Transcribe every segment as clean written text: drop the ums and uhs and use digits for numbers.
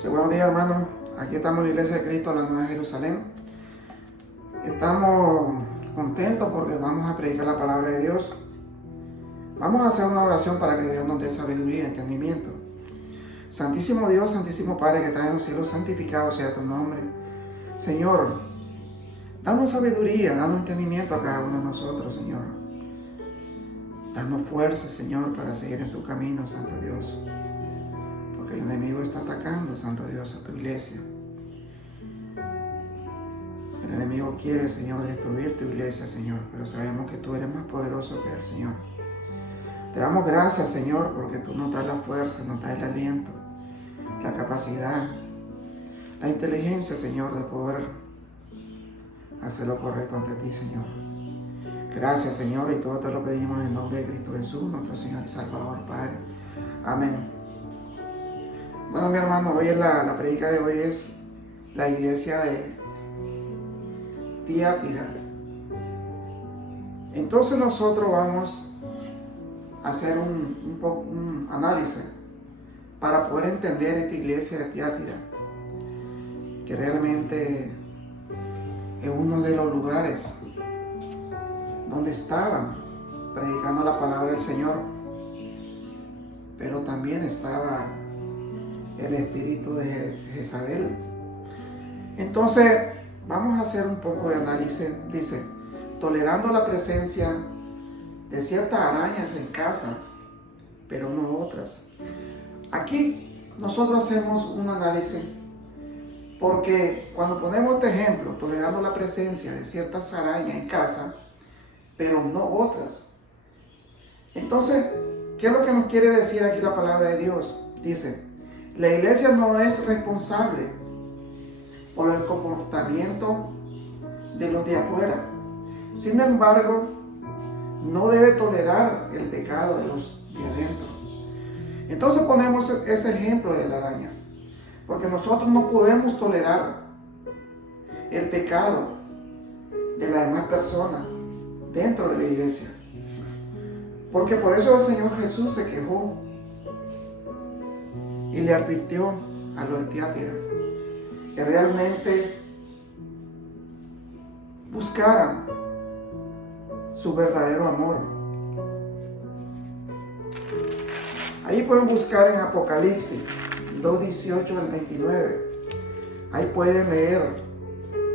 Sí, buenos días, hermanos. Aquí estamos en la Iglesia de Cristo, la Nueva Jerusalén. Estamos contentos porque vamos a predicar la palabra de Dios. Vamos a hacer una oración para que Dios nos dé sabiduría y entendimiento. Santísimo Dios, Santísimo Padre que estás en los cielos, santificado sea tu nombre. Señor, danos sabiduría, danos entendimiento a cada uno de nosotros, Señor. Danos fuerza, Señor, para seguir en tu camino, Santo Dios. Porque el enemigo está atacando, Santo Dios, a tu iglesia. El enemigo quiere, Señor, destruir tu iglesia, Señor, pero sabemos que tú eres más poderoso que el Señor. Te damos gracias, Señor, porque tú nos das la fuerza, nos das el aliento, la capacidad, la inteligencia, Señor, de poder hacer lo correcto ante ti, Señor. Gracias, Señor, y todo te lo pedimos en el nombre de Cristo Jesús, nuestro Señor y Salvador, Padre. Amén. Bueno, mi hermano, hoy la predica de hoy es la iglesia de Tiatira. Entonces nosotros vamos a hacer un análisis para poder entender esta iglesia de Tiatira, que realmente es uno de los lugares donde estaban predicando la palabra del Señor, pero también estaba el espíritu de Jezabel. Entonces vamos a hacer un poco de análisis. Dice, tolerando la presencia de ciertas arañas en casa, pero no otras. Aquí nosotros hacemos un análisis porque cuando ponemos este ejemplo, tolerando la presencia de ciertas arañas en casa, pero no otras. Entonces, ¿qué es lo que nos quiere decir aquí la palabra de Dios? Dice, la iglesia no es responsable por el comportamiento de los de afuera. Sin embargo, no debe tolerar el pecado de los de adentro. Entonces ponemos ese ejemplo de la araña, porque nosotros no podemos tolerar el pecado de las demás personas dentro de la iglesia. Porque por eso el Señor Jesús se quejó y le advirtió a los de Tiatira que realmente buscaran su verdadero amor. Ahí pueden buscar en Apocalipsis 2:18 al 29. Ahí pueden leer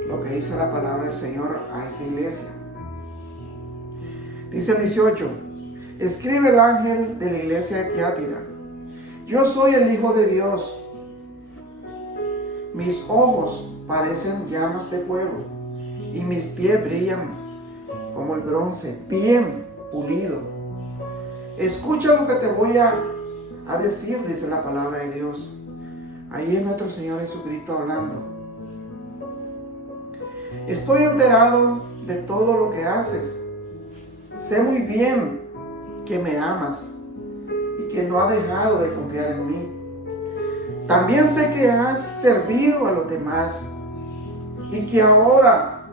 lo que dice la palabra del Señor a esa iglesia. Dice el 18, escribe el ángel de la iglesia de Tiatira, yo soy el Hijo de Dios. Mis ojos parecen llamas de fuego y mis pies brillan como el bronce, bien pulido. Escucha lo que te voy a decir, dice la palabra de Dios. Ahí es nuestro Señor Jesucristo hablando. Estoy enterado de todo lo que haces. Sé muy bien que me amas y que no has dejado de confiar en mí. También sé que has servido a los demás y que ahora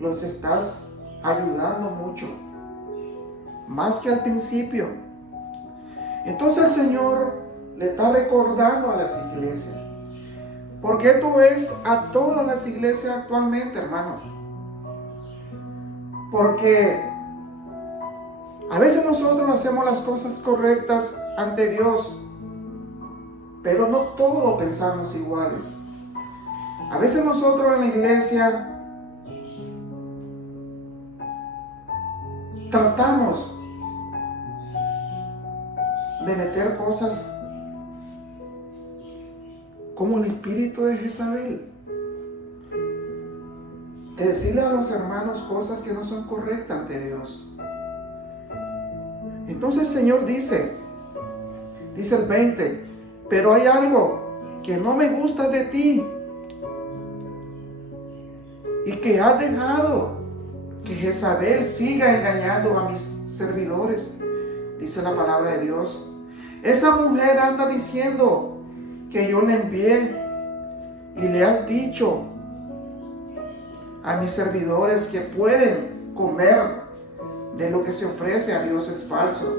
los estás ayudando mucho, más que al principio. Entonces el Señor le está recordando a las iglesias, porque esto es a todas las iglesias actualmente, hermano. Porque a veces nosotros hacemos las cosas correctas ante Dios, pero no todos pensamos iguales. A veces nosotros en la iglesia tratamos de meter cosas como el espíritu de Jezabel, de decirle a los hermanos cosas que no son correctas ante Dios. Entonces el Señor dice el 20, pero hay algo que no me gusta de ti y que has dejado que Jezabel siga engañando a mis servidores, dice la palabra de Dios. Esa mujer anda diciendo que yo le envié y le has dicho a mis servidores que pueden comer de lo que se ofrece a dioses falsos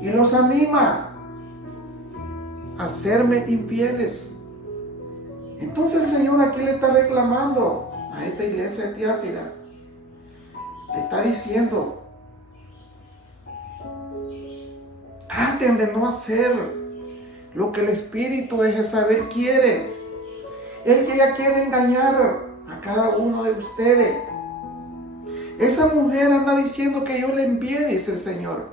y los anima a serme infieles. Entonces el Señor aquí le está reclamando a esta iglesia de Tiatira. Le está diciendo: traten de no hacer lo que el espíritu de Jezabel quiere. Él que ya quiere engañar a cada uno de ustedes. Esa mujer anda diciendo que yo le envié, dice el Señor.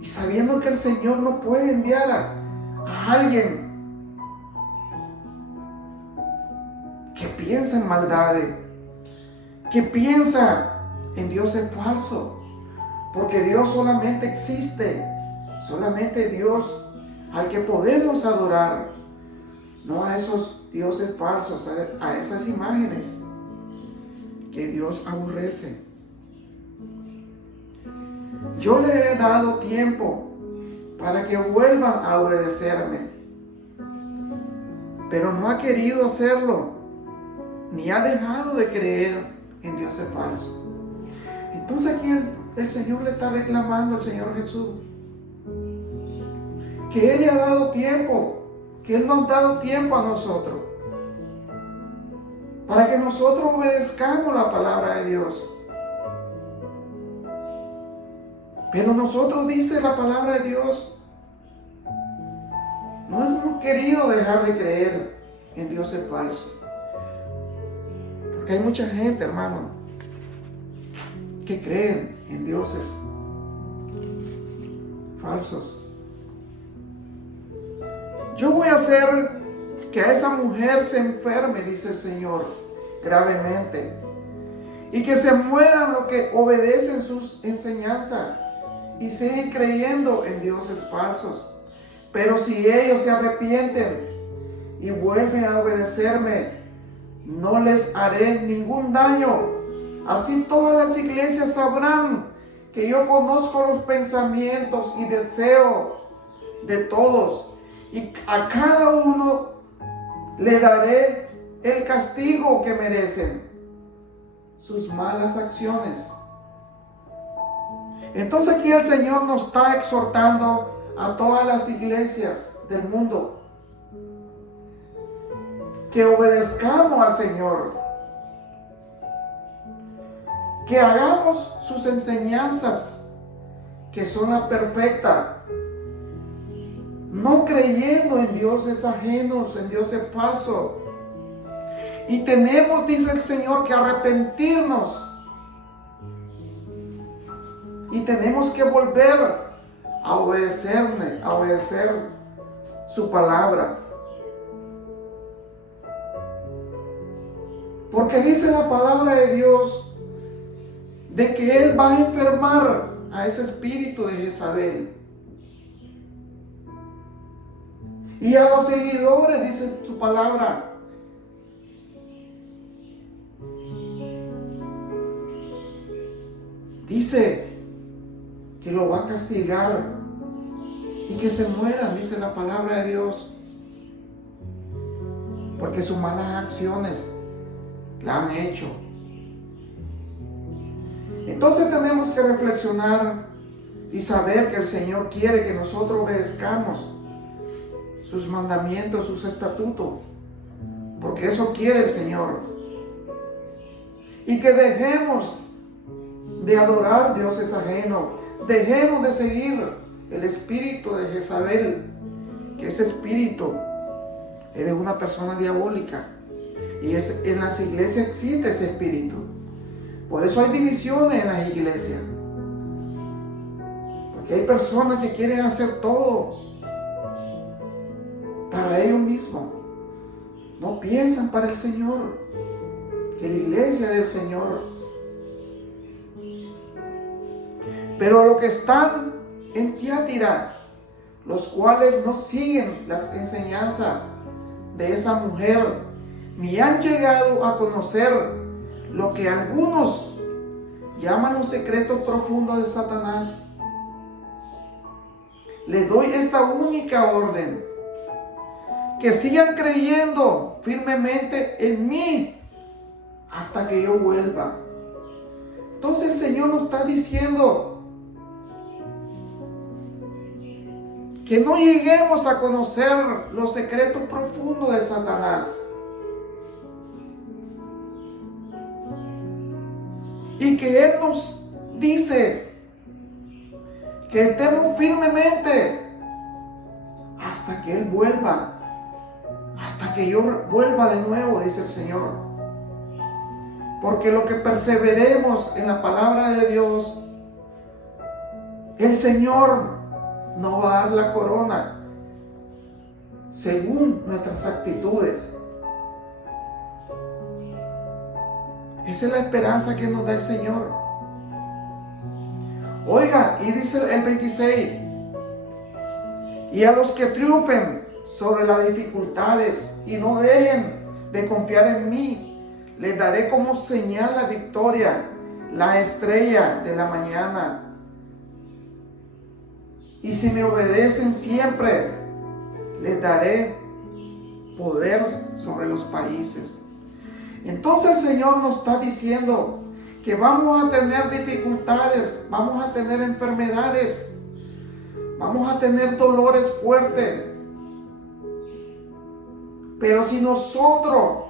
Y sabiendo que el Señor no puede enviar a alguien que piensa en maldades, que piensa en dioses falsos. Porque Dios solamente existe, solamente Dios al que podemos adorar, no a esos dioses falsos, a esas imágenes que Dios aborrece. Yo le he dado tiempo para que vuelvan a obedecerme, pero no ha querido hacerlo, ni ha dejado de creer en dioses falsos. Entonces aquí el Señor le está reclamando al Señor Jesús que Él le ha dado tiempo, que Él nos ha dado tiempo a nosotros para que nosotros obedezcamos la palabra de Dios. Pero nosotros, dice la palabra de Dios, no hemos querido dejar de creer en dioses falsos. Porque hay mucha gente, hermano, que creen en dioses falsos. Yo voy a hacer que a esa mujer se enferme, dice el Señor, gravemente, y que se mueran los que obedecen sus enseñanzas y siguen creyendo en dioses falsos. Pero si ellos se arrepienten y vuelven a obedecerme, no les haré ningún daño. Así todas las iglesias sabrán que yo conozco los pensamientos y deseos de todos, y a cada uno le daré el castigo que merecen sus malas acciones. Entonces aquí el Señor nos está exhortando a todas las iglesias del mundo que obedezcamos al Señor, que hagamos sus enseñanzas, que son las perfectas, no creyendo en dioses ajenos, en dioses falsos. Y tenemos, dice el Señor, que arrepentirnos. Y tenemos que volver a obedecer su palabra. Porque dice la palabra de Dios de que Él va a enfermar a ese espíritu de Jezabel. Y a los seguidores, dice su palabra, dice que lo va a castigar y que se mueran, dice la palabra de Dios, porque sus malas acciones la han hecho. Entonces tenemos que reflexionar y saber que el Señor quiere que nosotros obedezcamos sus mandamientos, sus estatutos, porque eso quiere el Señor. Y que dejemos de adorar dioses ajenos, dejemos de seguir el espíritu de Jezabel, que ese espíritu es de una persona diabólica, y en las iglesias existe ese espíritu. Por eso hay divisiones en las iglesias, porque hay personas que quieren hacer todo para ellos mismos, no piensan para el Señor, que la iglesia es del Señor. Pero los que están en Tiatira, los cuales no siguen las enseñanzas de esa mujer, ni han llegado a conocer lo que algunos llaman los secretos profundos de Satanás, les doy esta única orden: que sigan creyendo firmemente en mí hasta que yo vuelva. Entonces el Señor nos está diciendo Que no lleguemos a conocer los secretos profundos de Satanás. Y que Él nos dice que estemos firmemente hasta que Él vuelva. Hasta que yo vuelva de nuevo, dice el Señor. Porque lo que perseveremos en la palabra de Dios, el Señor nos va a dar la corona según nuestras actitudes. Esa es la esperanza que nos da el Señor. Oiga, y dice el 26, y a los que triunfen sobre las dificultades y no dejen de confiar en mí, les daré como señal la victoria, la estrella de la mañana. Y si me obedecen siempre, les daré poder sobre los países. Entonces el Señor nos está diciendo que vamos a tener dificultades, vamos a tener enfermedades, vamos a tener dolores fuertes. Pero si nosotros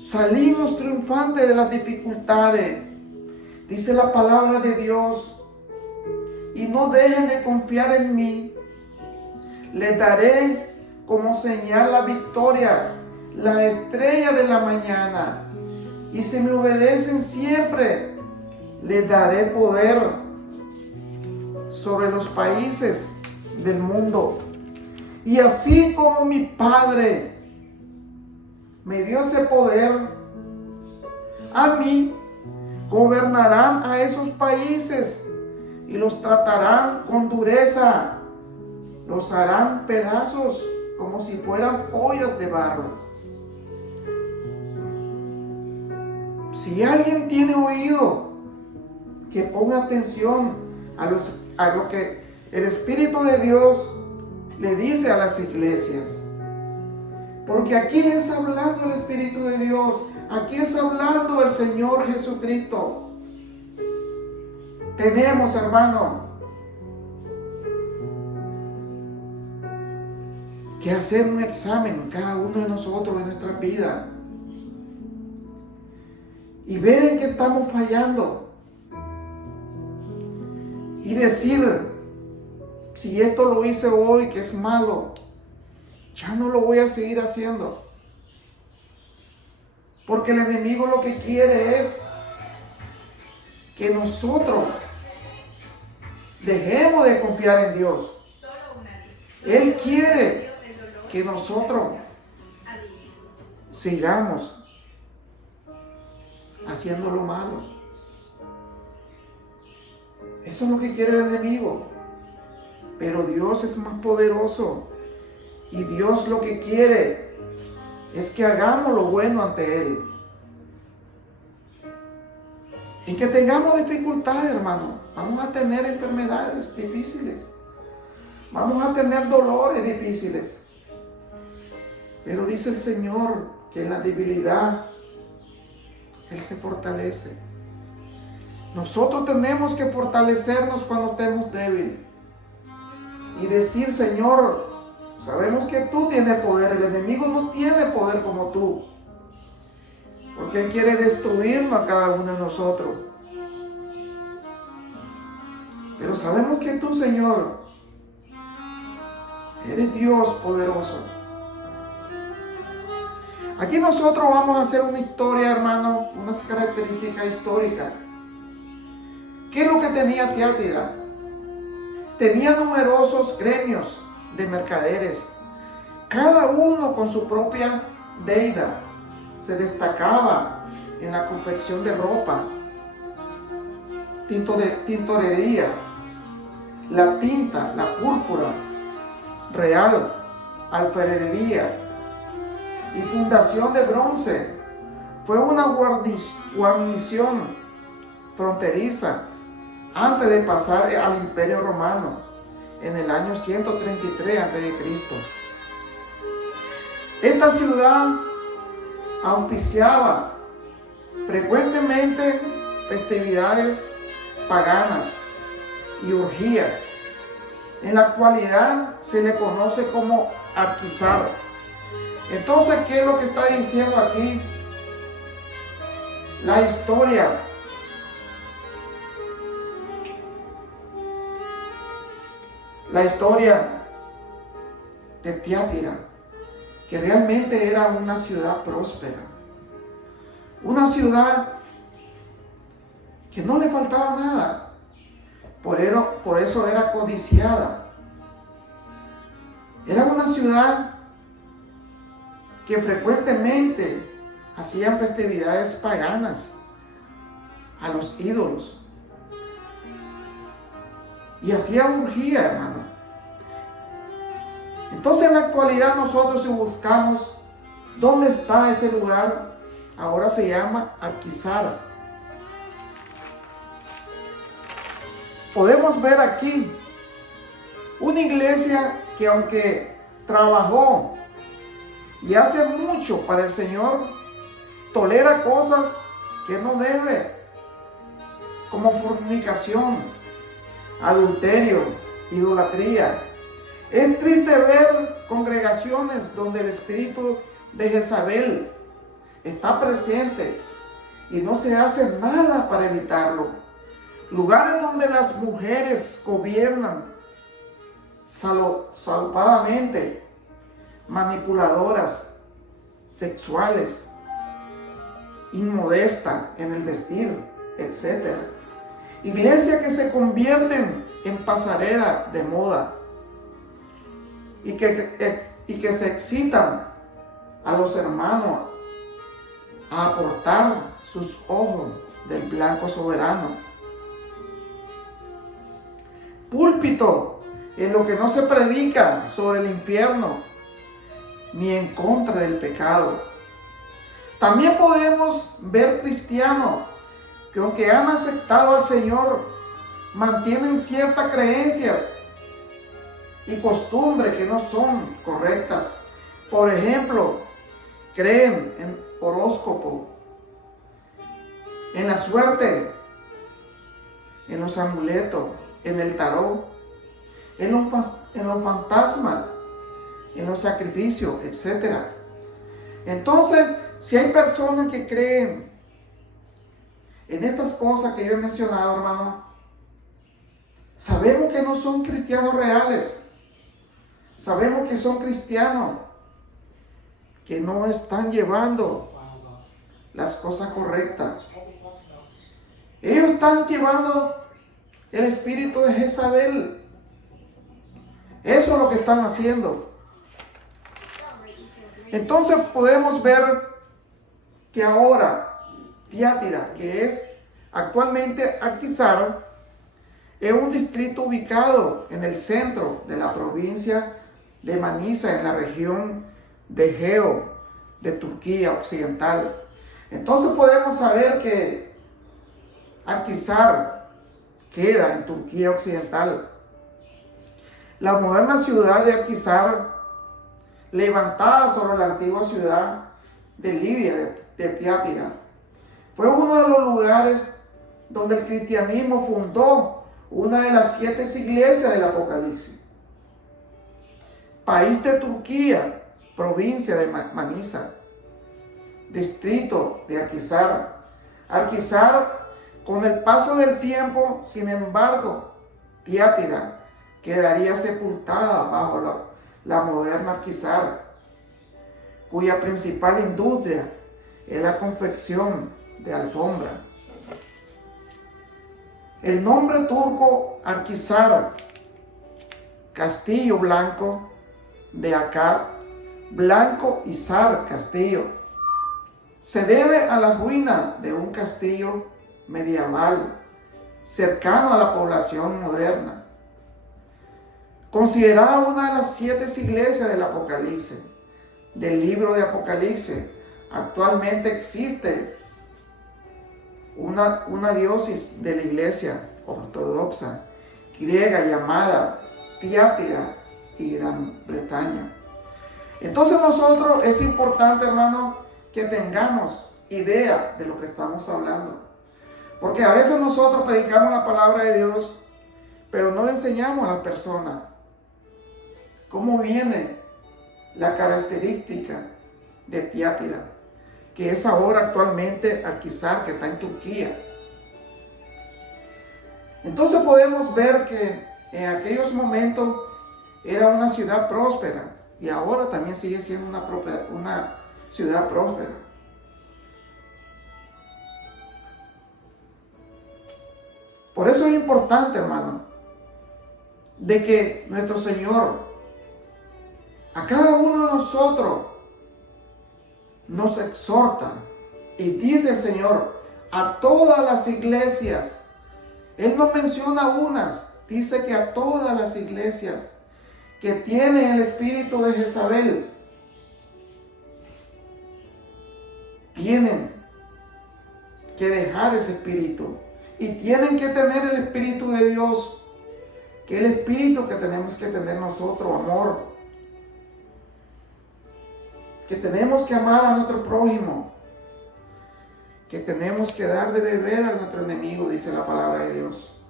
salimos triunfantes de las dificultades, dice la palabra de Dios, y no dejen de confiar en mí, les daré como señal la victoria, la estrella de la mañana. Y si me obedecen siempre, les daré poder sobre los países del mundo. Y así como mi Padre me dio ese poder, a mí gobernarán a esos países y los tratarán con dureza, los harán pedazos como si fueran ollas de barro. Si alguien tiene oído, que ponga atención a lo que el Espíritu de Dios le dice a las iglesias. Porque aquí es hablando el Espíritu de Dios, aquí es hablando el Señor Jesucristo. Tenemos, hermano, que hacer un examen cada uno de nosotros en nuestra vida y ver en qué estamos fallando y decir, si esto lo hice hoy que es malo, ya no lo voy a seguir haciendo, porque el enemigo lo que quiere es que nosotros dejemos de confiar en Dios. Él quiere que nosotros sigamos haciendo lo malo. Eso es lo que quiere el enemigo. Pero Dios es más poderoso. Y Dios lo que quiere es que hagamos lo bueno ante Él. En que tengamos dificultades, hermano. Vamos a tener enfermedades difíciles. Vamos a tener dolores difíciles. Pero dice el Señor que en la debilidad Él se fortalece. Nosotros tenemos que fortalecernos cuando estemos débiles. Y decir, Señor, sabemos que tú tienes poder. El enemigo no tiene poder como tú. Porque Él quiere destruirnos a cada uno de nosotros. Pero sabemos que tú, Señor, eres Dios poderoso. Aquí nosotros vamos a hacer una historia, hermano, unas características históricas. ¿Qué es lo que tenía Tiatira? Tenía numerosos gremios de mercaderes, cada uno con su propia deidad. Se destacaba en la confección de ropa, tintorería, la tinta, la púrpura real, alfarería y fundación de bronce. Fue una guarnición fronteriza antes de pasar al Imperio Romano en el año 133 a.C. Esta ciudad auspiciaba frecuentemente festividades paganas y orgías En la actualidad se le conoce como Alquizar. Entonces, ¿qué es lo que está diciendo aquí? La historia de Tiatira, que realmente era una ciudad próspera, una ciudad que no le faltaba nada, por eso era codiciada. Era una ciudad que frecuentemente hacían festividades paganas a los ídolos. Y hacían orgía, hermano. Entonces en la actualidad nosotros, si buscamos dónde está ese lugar, ahora se llama Alquizar. Podemos ver aquí una iglesia que, aunque trabajó y hace mucho para el Señor, tolera cosas que no debe, como fornicación, adulterio, idolatría. Es triste ver congregaciones donde el espíritu de Jezabel está presente y no se hace nada para evitarlo. Lugares donde las mujeres gobiernan saludadamente, manipuladoras, sexuales, inmodestas en el vestir, etc. Iglesias que se convierten en pasarela de moda y que se excitan a los hermanos a aportar sus ojos del blanco soberano. Púlpito en lo que no se predica sobre el infierno ni en contra del pecado. También podemos ver cristianos que, aunque han aceptado al Señor, mantienen ciertas creencias y costumbres que no son correctas. Por ejemplo, creen en horóscopo, en la suerte, en los amuletos, en el tarot, en los fantasmas, en los sacrificios, etc. Entonces, si hay personas que creen en estas cosas que yo he mencionado, hermano, sabemos que no son cristianos reales. Sabemos que son cristianos que no están llevando las cosas correctas. Ellos están llevando el espíritu de Jezabel. Eso es lo que están haciendo. Entonces podemos ver que ahora Tiatira, que es actualmente Alquizar, es un distrito ubicado en el centro de la provincia de Manisa, en la región de Egeo, de Turquía occidental. Entonces podemos saber que Alquizar queda en Turquía occidental. La moderna ciudad de Alquizar, levantada sobre la antigua ciudad de Libia, de Tiatira, fue uno de los lugares donde el cristianismo fundó una de las 7 iglesias del Apocalipsis. País de Turquía, provincia de Manisa, distrito de Alquizar. Alquizar, con el paso del tiempo, sin embargo, Tiatira quedaría sepultada bajo la moderna Alquizar, cuya principal industria es la confección de alfombra. El nombre turco Alquizar, castillo blanco, de Akkad, blanco, y Zar, castillo, se debe a la ruina de un castillo medieval cercano a la población moderna. Considerada una de las 7 iglesias del Apocalipsis, del libro de Apocalipsis, actualmente existe una diócesis de la iglesia ortodoxa griega llamada Tiatira y Gran Bretaña. Entonces nosotros, es importante, hermano, que tengamos idea de lo que estamos hablando, porque a veces nosotros predicamos la palabra de Dios, pero no le enseñamos a las personas cómo viene la característica de Tiátira, que es ahora actualmente Alquisar, que está en Turquía. Entonces podemos ver que en aquellos momentos era una ciudad próspera y ahora también sigue siendo una ciudad próspera. Por eso es importante, hermano, de que nuestro Señor a cada uno de nosotros nos exhorta, y dice el Señor a todas las iglesias. Él no menciona unas, dice que a todas las iglesias que tienen el espíritu de Jezabel tienen que dejar ese espíritu y tienen que tener el espíritu de Dios, que es el espíritu que tenemos que tener nosotros, amor, que tenemos que amar a nuestro prójimo, que tenemos que dar de beber a nuestro enemigo, dice la palabra de Dios.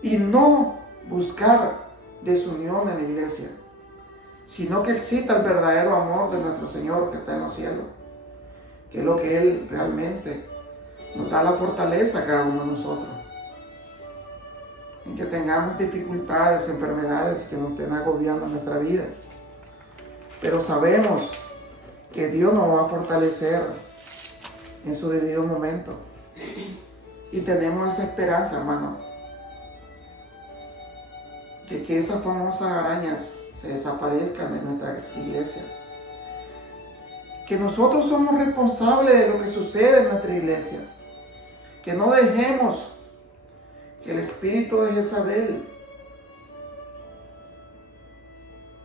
Y no buscar desunión en la iglesia, sino que exista el verdadero amor de nuestro Señor que está en los cielos, que es lo que Él realmente nos da la fortaleza a cada uno de nosotros. En que tengamos dificultades, enfermedades que nos estén agobiando en nuestra vida. Pero sabemos que Dios nos va a fortalecer en su debido momento. Y tenemos esa esperanza, hermano, de que esas famosas arañas se desaparezcan de nuestra iglesia. Que nosotros somos responsables de lo que sucede en nuestra iglesia. Que no dejemos que el espíritu de Jezabel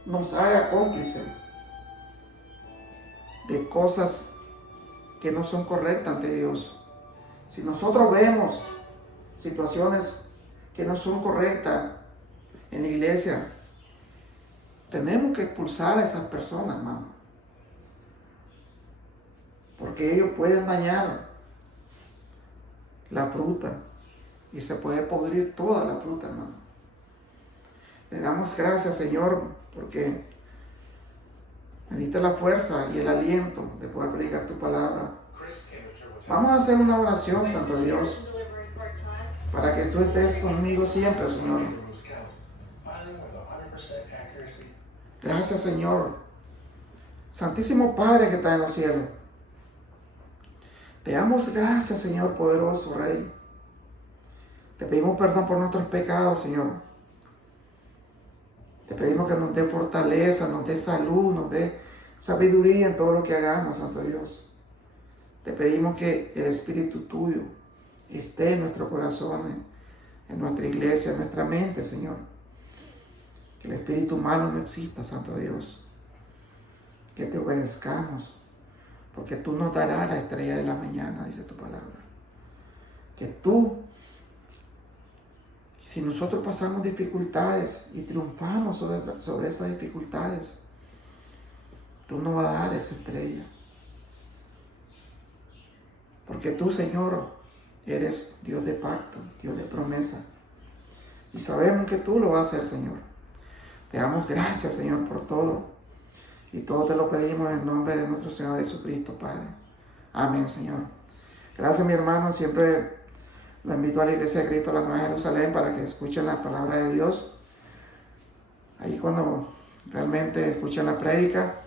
nos haga cómplices de cosas que no son correctas ante Dios. Si nosotros vemos situaciones que no son correctas en la iglesia, tenemos que expulsar a esas personas, hermano, porque ellos pueden dañar la fruta y se puede podrir toda la fruta, hermano. Le damos gracias, Señor, porque me diste la fuerza y el aliento de poder predicar tu palabra. Vamos a hacer una oración, Santo Dios, para que tú estés conmigo siempre, Señor. Gracias, Señor. Santísimo Padre que está en los cielos, te damos gracias, Señor, poderoso Rey. Te pedimos perdón por nuestros pecados, Señor. Te pedimos que nos dé fortaleza, nos dé salud, nos dé sabiduría en todo lo que hagamos, Santo Dios. Te pedimos que el Espíritu tuyo esté en nuestros corazones, en nuestra iglesia, en nuestra mente, Señor. Que el espíritu malo no exista, Santo Dios. Que te obedezcamos, porque tú nos darás la estrella de la mañana, dice tu palabra. Que tú, si nosotros pasamos dificultades y triunfamos sobre esas dificultades, tú nos vas a dar esa estrella. Porque tú, Señor, eres Dios de pacto, Dios de promesa. Y sabemos que tú lo vas a hacer, Señor. Te damos gracias, Señor, por todo. Y todo te lo pedimos en nombre de nuestro Señor Jesucristo, Padre. Amén, Señor. Gracias, mi hermano. Siempre lo invito a la Iglesia de Cristo, la Nueva Jerusalén, para que escuchen la palabra de Dios. Ahí cuando realmente escuchen la prédica,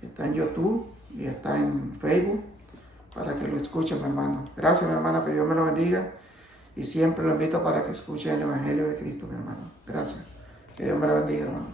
está en YouTube y está en Facebook, para que lo escuchen, mi hermano. Gracias, mi hermano, que Dios me lo bendiga. Y siempre lo invito para que escuchen el Evangelio de Cristo, mi hermano. Gracias. Que Dios me lo bendiga, hermano.